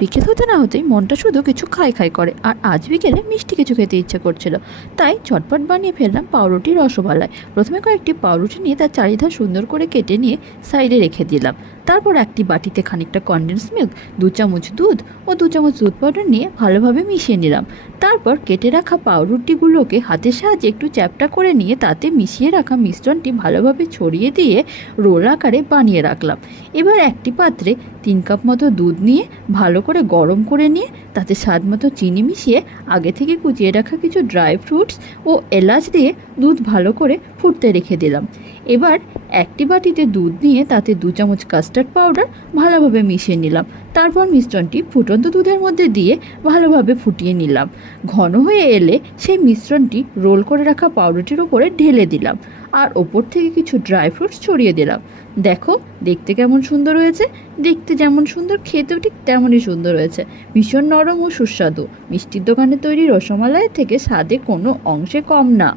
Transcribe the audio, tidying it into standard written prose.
বিকেল হতে না হতেই মনটা শুধু কিছু খাই খাই করে, আর আজ বিকেলে মিষ্টি কিছু খেতে ইচ্ছে করছিল। তাই ঝটপট বানিয়ে ফেললাম পাউরুটি রসমালাই। প্রথমে কয়েকটি পাউরুটি নিয়ে তার চারিধার সুন্দর করে কেটে নিয়ে সাইডে রেখে দিলাম। তারপর একটি বাটিতে খানিকটা কনডেন্স মিল্ক, 2 চামচ দুধ ও 2 চামচ দুধ পাউডার নিয়ে ভালোভাবে মিশিয়ে নিলাম। তারপর কেটে রাখা পাউরুটিগুলোকে হাতের সাহায্যে একটু চ্যাপটা করে নিয়ে তাতে মিশিয়ে রাখা মিশ্রণটি ভালোভাবে ছড়িয়ে দিয়ে রোল আকারে বানিয়ে রাখলাম। এবার একটি পাত্রে 3 কাপ মতো দুধ নিয়ে ভালো করে গরম করে নিয়ে তাতে স্বাদ মতো চিনি মিশিয়ে আগে থেকে কুচিয়ে রাখা কিছু ড্রাই ফ্রুটস ও এলাচ দিয়ে দুধ ভালো করে ফুটতে রেখে দিলাম। এবার একটি বাটিতে দুধ নিয়ে তাতে 2 চামচ কাস্টার্ড পাউডার ভালোভাবে মিশিয়ে নিলাম। তারপর মিশ্রণটি ফুটন্ত দুধের মধ্যে দিয়ে ভালোভাবে ফুটিয়ে নিলাম। ঘন হয়ে এলে সেই মিশ্রণটি রোল করে রাখা পাউরুটির উপরে ঢেলে দিলাম আর ওপর থেকে কিছু ড্রাই ফ্রুটস ছড়িয়ে দিলাম। দেখো দেখতে কেমন সুন্দর হয়েছে। দেখতে যেমন সুন্দর, খেতেও ঠিক তেমনই সুন্দর হয়েছে। ভীষণ নরম ও সুস্বাদু। মিষ্টির দোকানে তৈরি রসমালাই থেকে স্বাদে কোনো অংশে কম না।